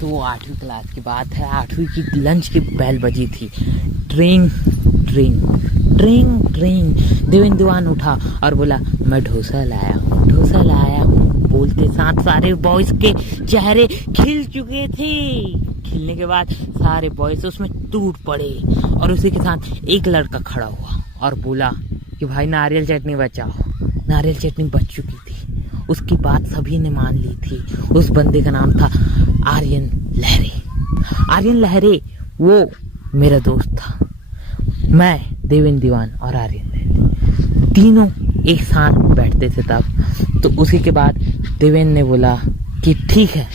तो 8वीं क्लास की बात है, 8वीं की लंच की बेल बजी थी। ट्रिंग ट्रिंग ट्रिंग ट्रिंग। देवेंद्र दीवान उठा और बोला मैं डोसा लाया हूँ, डोसा लाया हूँ। बोलते साथ सारे बॉयज के चेहरे खिल चुके थे। खिलने के बाद सारे बॉयज उसमें टूट पड़े और उसी के साथ एक लड़का खड़ा हुआ और बोला कि भाई नारियल चटनी बचाओ। नारियल चटनी बच चुकी थी। उसकी बात सभी ने मान ली थी। उस बंदे का नाम था आर्यन लहरे। आर्यन लहरे वो मेरा दोस्त था। मैं, देवेंद्र दीवान और आर्यन लहरे तीनों एक साथ बैठते थे तब। तो उसी के बाद देवेंद्र ने बोला कि ठीक है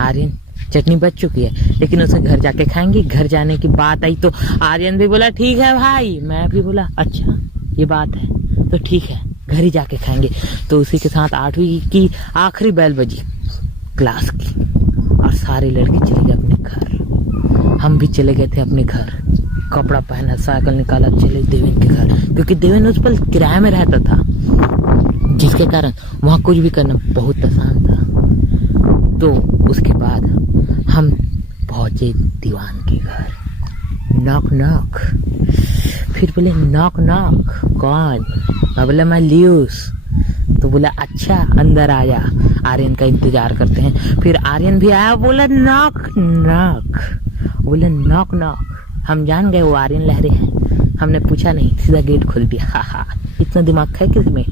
आर्यन, चटनी बच चुकी है लेकिन उसे घर जाके खाएंगे। घर जाने की बात आई तो आर्यन भी बोला ठीक है भाई। मैं भी बोला अच्छा ये बात है तो ठीक है, घर ही जाके खाएंगे। तो उसी के साथ 8वीं की आखिरी बेल बजी क्लास की और सारे लड़के चले गए अपने घर। हम भी चले गए थे अपने घर। कपड़ा पहना, साइकिल निकाला, चले देवेंद्र के घर, क्योंकि देवेंद्र उस पल किराए में रहता था, जिसके कारण वहाँ कुछ भी करना बहुत आसान था। तो उसके बाद हम पहुंचे दीवान के घर। Knock knock. फिर बोले नॉक नॉक कौन? मैं बोला मैं लियूस। तो बोला अच्छा अंदर आ जा, आर्यन का इंतजार करते हैं। फिर आर्यन भी आया, बोला नॉक नॉक। बोला नॉक नॉक। हम जान गए वो आर्यन लहरे हैं। हमने पूछा नहीं, सीधा गेट खोल दिया। हा हा, इतना दिमाग है किसी में।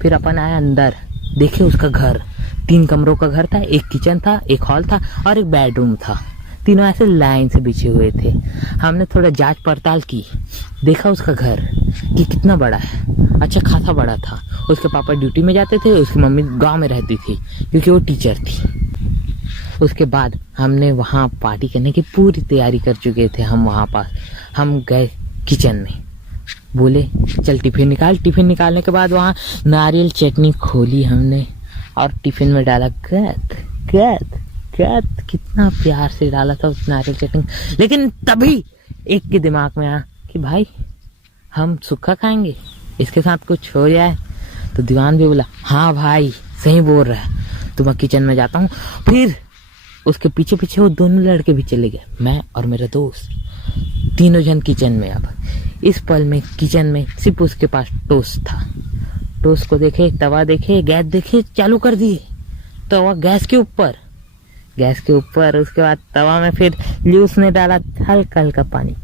फिर अपन आया अंदर, देखे उसका घर 3 कमरों का घर था। एक किचन था, एक हॉल था और एक बेडरूम था। तीनों ऐसे लाइन से बिछे हुए थे। हमने थोड़ा जांच पड़ताल की, देखा उसका घर कि कितना बड़ा है। अच्छा खासा बड़ा था। उसके पापा ड्यूटी में जाते थे, उसकी मम्मी गांव में रहती थी क्योंकि वो टीचर थी। उसके बाद हमने वहाँ पार्टी करने की पूरी तैयारी कर चुके थे। हम वहाँ पास हम गए किचन में, बोले चल टिफिन निकाल। टिफिन निकालने के बाद वहाँ नारियल चटनी खोली हमने और टिफिन में डाला। कैद कैद कैद, कितना प्यार से डाला था उस नारियल चटनी। लेकिन तभी एक के दिमाग में आया कि भाई हम सूखा खाएंगे, इसके साथ कुछ हो जाए। तो दीवान भी बोला हाँ भाई सही बोल रहा है, तो मैं किचन में जाता हूँ। फिर उसके पीछे पीछे वो दोनों लड़के भी चले गए, मैं और मेरा दोस्त, तीनों जन किचन में। अब इस पल में किचन में सिर्फ उसके पास टोस्ट था। टोस्ट को देखे, तवा देखे, गैस देखे, चालू कर दिए। तवा गैस के ऊपर, गैस के ऊपर। उसके बाद तवा में फिर ल्यूस ने डाला हल्का हल्का पानी।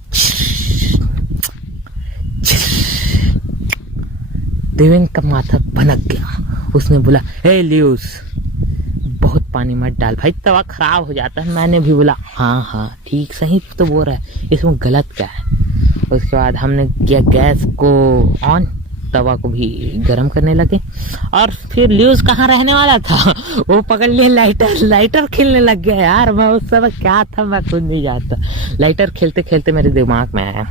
देवेंद्र का माथा भनक गया। उसने बोला हे ल्यूस, बहुत पानी मत डाल भाई, तवा खराब हो जाता है। मैंने भी बोला हाँ हाँ ठीक सही तो बोल रहा है, इसमें गलत क्या है। उसके बाद हमने किया गैस को ऑन, तवा को भी गर्म करने लगे। और फिर ल्यूस कहाँ रहने वाला था, वो पकड़ लिया लाइटर। लाइटर खेलने लग गया यार। मैं उस समय क्या था मैं खुद नहीं जानता। लाइटर खेलते खेलते मेरे दिमाग में आया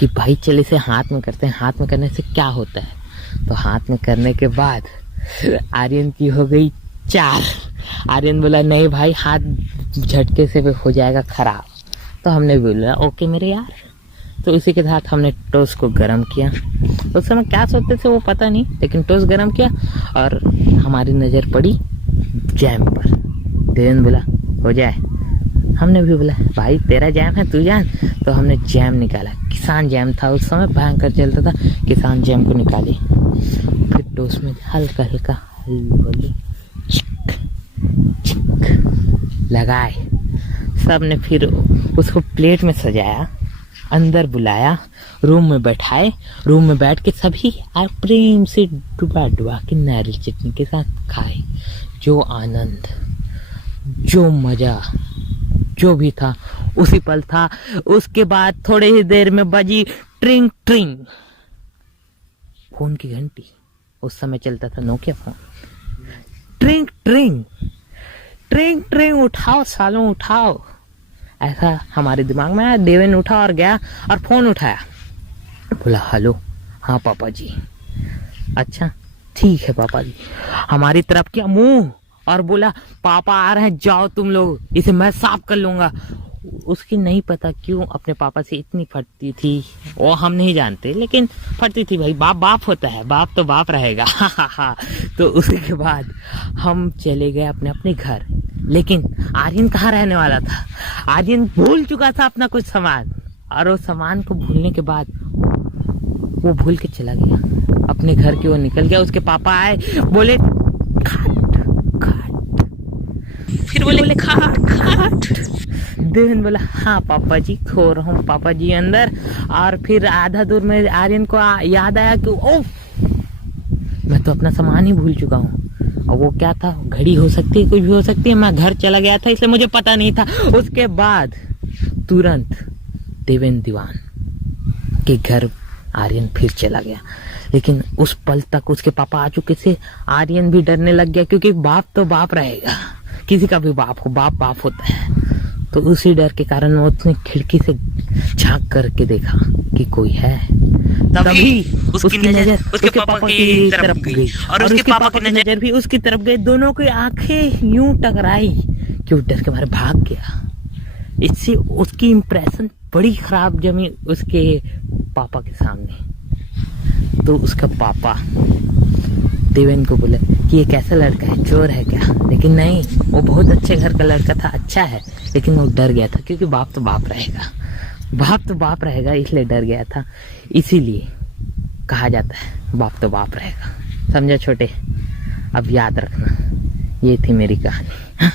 कि भाई चल इसे हाथ में करते हैं। हाथ में करने से क्या होता है? तो हाथ में करने के बाद आर्यन की हो गई 4। आर्यन बोला नहीं भाई हाथ झटके से हो जाएगा खराब। तो हमने बोला ओके मेरे यार। तो इसी के साथ हमने टोस्ट को गर्म किया। उस समय क्या सोचते थे वो पता नहीं, लेकिन टोस्ट गर्म किया और हमारी नज़र पड़ी जैम पर। देवेंद्र बोला हो जाए। हमने भी बोला भाई तेरा जैम है तू जान। तो हमने जैम निकाला। किसान जैम था उस समय, भयंकर चलता था। किसान जैम को निकाले, फिर टोस्ट में हल्का हल्का हल्का लगाए। सब ने फिर उसको प्लेट में सजाया, अंदर बुलाया, रूम में बैठाए। रूम में बैठ के सभी प्रेम से डुबा डुबा के नारियल चटनी के साथ खाए। जो आनंद, जो मजा, जो भी था उसी पल था। उसके बाद थोड़े ही देर में बजी ट्रिंग ट्रिंग, फोन की घंटी। उस समय चलता था नोकिया फोन। ट्रिंग ट्रिंग ट्रिंग ट्रिंग, उठाओ सालों उठाओ, ऐसा हमारे दिमाग में आया। देवेंद्र उठा और गया और फोन उठाया, बोला हेलो हाँ पापा जी। अच्छा ठीक है पापा जी। हमारी तरफ किया मुंह और बोला पापा आ रहे हैं, जाओ तुम लोग, इसे मैं साफ कर लूंगा। उसकी नहीं पता क्यों अपने पापा से इतनी फटती थी, वो हम नहीं जानते, लेकिन फटती थी। भाई बाप बाप होता है, बाप तो बाप रहेगा। तो उसके बाद हम चले गए अपने अपने घर। लेकिन आर्यन कहाँ रहने वाला था? आर्यन भूल चुका था अपना कुछ सामान, और वो सामान को भूलने के बाद वो भूल के चला गया, अपने घर की ओर निकल गया। उसके पापा आए, बोले खाट खाट, फिर बोले खाट खाट। देवेन बोला हाँ पापा जी, खो रहा हूँ पापा जी अंदर। और फिर आधा दूर में आर्यन को याद आया कि ओह, मैं तो अपना सामान ही भूल चुका हूँ। और वो क्या था? घड़ी हो सकती है, कुछ भी हो सकती है। मैं घर चला गया था, इसलिए मुझे पता नहीं था। उसके बाद तुरंत देवेन दीवान के घर आर्यन फिर चला गया। लेकिन उस पल तक उसके पापा आ चुके थे। आर्यन भी डरने लग गया, क्योंकि बाप तो बाप रहेगा, किसी का भी बाप हो, बाप बाप होता है। तो उसी डर के कारण वो उसने खिड़की से झांक करके देखा कि कोई है। तभी उसकी नजर उसके पापा की तरफ गई, और उसके पापा की नजर भी उसकी तरफ गई। दोनों की आंखें यूं टकराई कि वो डर के मारे भाग गया। इससे उसकी इंप्रेशन बड़ी खराब जमी उसके पापा के सामने। तो उसका पापा देवेन को बोले कि ये कैसा लड़का है, चोर है क्या? लेकिन नहीं, वो बहुत अच्छे घर का लड़का था, अच्छा है। लेकिन वो डर गया था, क्योंकि बाप तो बाप रहेगा, बाप तो बाप रहेगा, इसलिए डर गया था। इसीलिए कहा जाता है बाप तो बाप रहेगा। समझा छोटे? अब याद रखना, ये थी मेरी कहानी।